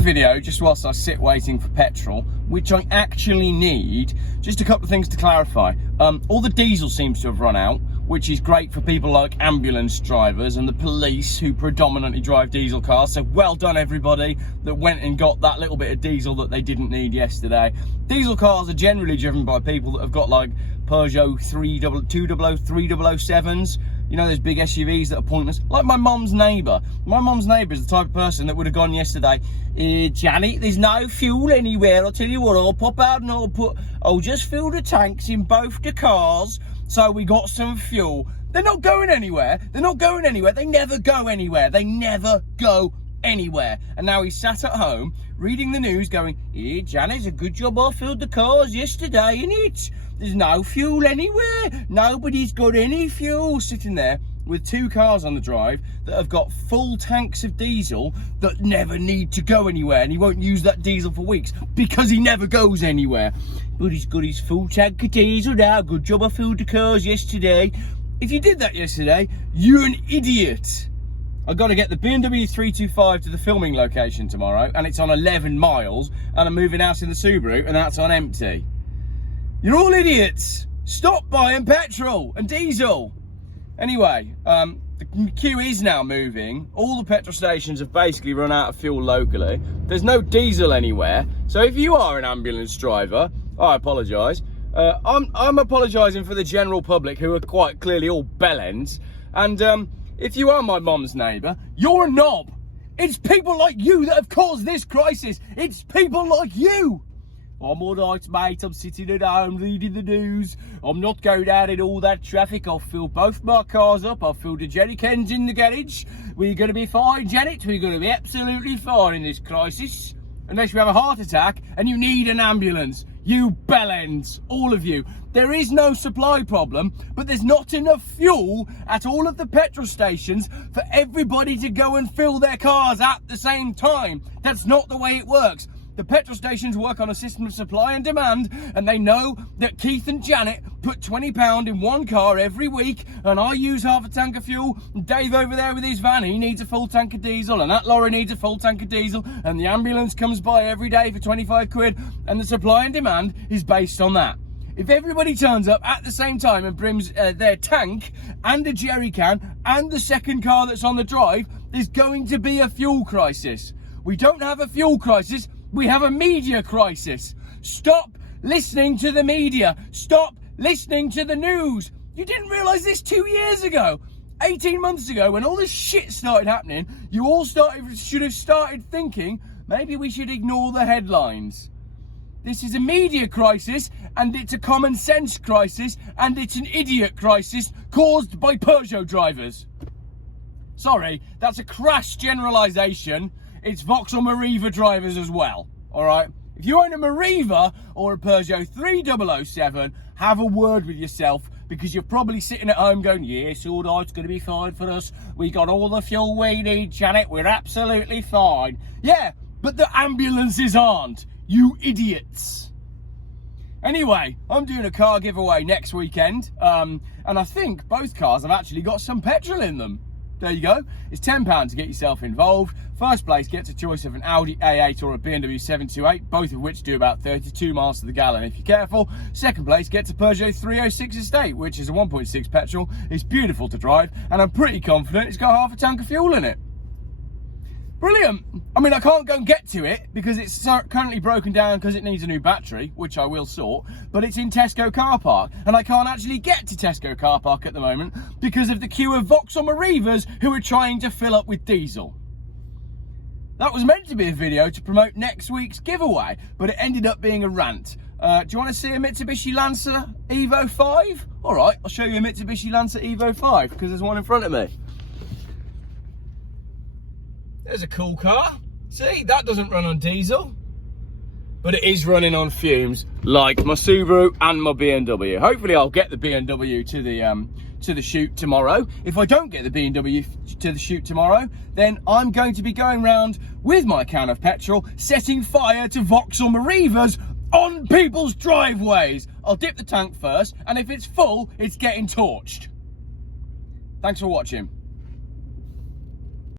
video just whilst I sit waiting for petrol, which I actually need. Just a couple of things to clarify. All the diesel seems to have run out, which is great for people like ambulance drivers and the police who predominantly drive diesel cars. So well done everybody that went and got that little bit of diesel that they didn't need yesterday. Diesel cars are generally driven by people that have got like Peugeot 3007s. You know, those big SUVs that are pointless. Like my mum's neighbour. My mum's neighbour is the type of person that would have gone yesterday, Janet, there's no fuel anywhere. I'll tell you what, I'll pop out and I'll just fill the tanks in both the cars so we got some fuel. They're not going anywhere. They're not going anywhere. They never go anywhere. They never go anywhere. And now he's sat at home reading the news going, Janet, it's a good job I filled the cars yesterday, innit? There's no fuel anywhere. Nobody's got any fuel. Sitting there with two cars on the drive that have got full tanks of diesel that never need to go anywhere. And he won't use that diesel for weeks because he never goes anywhere. But he's got his full tank of diesel now. Good job I filled the cars yesterday. If you did that yesterday, you're an idiot. I've got to get the BMW 325 to the filming location tomorrow. And it's on 11 miles. And I'm moving out in the Subaru and that's on empty. You're all idiots. Stop buying petrol and diesel. Anyway, the queue is now moving. All the petrol stations have basically run out of fuel locally. There's no diesel anywhere. So if you are an ambulance driver, I apologise. I'm apologising for the general public who are quite clearly all bellends. And if you are my mum's neighbour, you're a knob. It's people like you that have caused this crisis. It's people like you. I'm all right, mate. I'm sitting at home reading the news. I'm not going out in all that traffic. I'll fill both my cars up. I'll fill the jerry cans in the garage. We're going to be fine, Janet. We're going to be absolutely fine in this crisis. Unless you have a heart attack and you need an ambulance. You bellends, all of you. There is no supply problem, but there's not enough fuel at all of the petrol stations for everybody to go and fill their cars at the same time. That's not the way it works. The petrol stations work on a system of supply and demand, and they know that Keith and Janet put £20 in one car every week, and I use half a tank of fuel, and Dave over there with his van, he needs a full tank of diesel, and that lorry needs a full tank of diesel, and the ambulance comes by every day for 25 quid, and the supply and demand is based on that. If everybody turns up at the same time and brings their tank and a jerry can and the second car that's on the drive, there's going to be a fuel crisis. We don't have a fuel crisis. We have a media crisis. Stop listening to the media. Stop listening to the news. You didn't realise this 2 years ago. 18 months ago, when all this shit started happening, you all should have started thinking, maybe we should ignore the headlines. This is a media crisis, and it's a common sense crisis, and it's an idiot crisis caused by Peugeot drivers. Sorry, that's a crass generalisation. It's Vauxhall Merivas drivers as well, all right? If you own a Meriva or a Peugeot 3007, have a word with yourself, because you're probably sitting at home going, yes, all right, it's going to be fine for us. We got all the fuel we need, Janet. We're absolutely fine. Yeah, but the ambulances aren't, you idiots. Anyway, I'm doing a car giveaway next weekend, and I think both cars have actually got some petrol in them. There you go. It's £10 to get yourself involved. First place gets a choice of an Audi A8 or a BMW 728, both of which do about 32 miles to the gallon if you're careful. Second place gets a Peugeot 306 Estate, which is a 1.6 petrol. It's beautiful to drive, and I'm pretty confident it's got half a tank of fuel in it. Brilliant. I mean, I can't go and get to it because it's currently broken down because it needs a new battery, which I will sort, but it's in Tesco car park, and I can't actually get to Tesco car park at the moment because of the queue of Vauxhall Merivas who are trying to fill up with diesel. That was meant to be a video to promote next week's giveaway, but it ended up being a rant. Do you want to see a Mitsubishi Lancer Evo 5? All right, I'll show you a Mitsubishi Lancer Evo 5 because there's one in front of me. There's a cool car. See, that doesn't run on diesel, but it is running on fumes like my Subaru and my BMW. Hopefully I'll get the BMW to the shoot tomorrow. If I don't get the BMW to the shoot tomorrow, then I'm going to be going around with my can of petrol, setting fire to Vauxhall Merivas on people's driveways. I'll dip the tank first, and if it's full, it's getting torched. Thanks for watching.